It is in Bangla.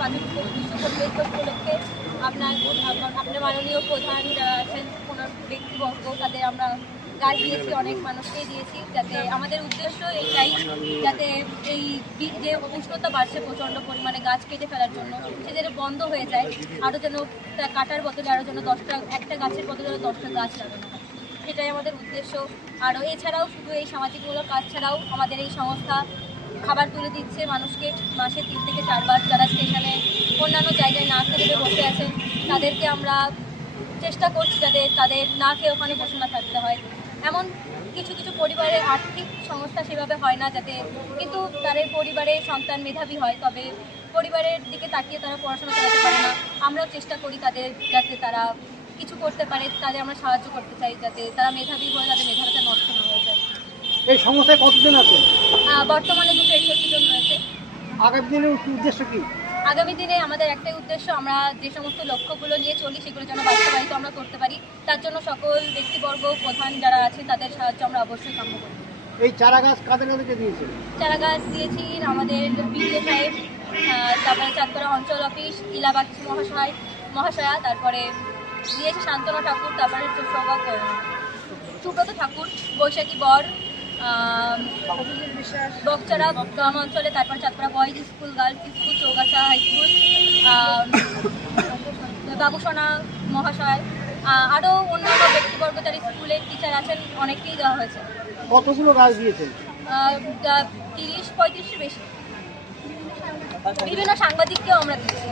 বিশ্ব পরিবেশ দিবস উপলক্ষে আপনার মাননীয় প্রধান যারা আছেন কোনো ব্যক্তিবর্গ তাদের আমরা গাছ দিয়েছি, অনেক মানুষকেই দিয়েছি, যাতে আমাদের উদ্দেশ্য এইটাই যাতে এই যে উষ্ণতা বাড়ছে প্রচণ্ড পরিমাণে গাছ কেটে ফেলার জন্য সে যেন বন্ধ হয়ে যায়, আরও যেন কাটার বদলে আরও যেন একটা গাছের বদলে 10টা গাছ লাগানো হয়, সেটাই আমাদের উদ্দেশ্য। আরও এছাড়াও শুধু এই সামাজিকমূলক কাজ ছাড়াও আমাদের এই সংস্থা খাবার তুলে দিচ্ছে মানুষকে মাসে 3 থেকে 4 বার, যারা স্টেশনে অন্যান্য জায়গায় না খেয়ে বসে আছেন তাদেরকে আমরা চেষ্টা করছি যাতে তাদের না খেয়ে ওখানে বসে না থাকতে হয়। এমন কিছু কিছু পরিবারের আর্থিক সংস্থা সেভাবে হয় না যাতে, কিন্তু তাদের পরিবারে সন্তান মেধাবী হয়, তবে পরিবারের দিকে তাকিয়ে তারা পড়াশোনা চালাতে পারে না। আমরাও চেষ্টা করি তাদের যাতে তারা কিছু করতে পারে, তাদের আমরা সাহায্য করতে চাই যাতে তারা মেধাবী হয়ে তাদের মেধাটা নষ্ট না হয়ে যায়। এই সমস্যায় কতদিন আছে? বর্তমানে 261 জন রয়েছে। আগামী দিনের উদ্দেশ্য কি? আগামী দিনে আমাদের একটাই উদ্দেশ্য, আমরা যে সমস্ত লক্ষ্যগুলো নিয়ে চলি সেগুলো যেন বাস্তবায়িত আমরা করতে পারি, তার জন্য সকল ব্যক্তিবর্গ প্রধান যারা আছে তাদের সাহায্য আমরা অবশ্যই কাম্য করি। এই চারা গাছ কাদেরকে দিয়েছে? চারা গাছ দিয়েছি আমাদের বিডিও সাহেব, তারপরে চাঁদপাড়া অঞ্চল অফিস, ইলাবাকি মহাশয়া, তারপরে দিয়েছি শান্তনা ঠাকুর, তারপরে সুব্রত ঠাকুর, বৈশাখী বর, বকচারা গ্রাম অঞ্চলে, তারপর Chandpara boys school, girls school, Chaugachha high school, Babusona মহাশয়, আরও অন্যান্য ব্যক্তিবর্গ যারা স্কুলের টিচার আছেন অনেককেই দেওয়া হয়েছে। কতগুলো গাছ দিয়েছে? 30-35 বেশি। বিভিন্ন সাংবাদিককেও আমরা দিচ্ছি।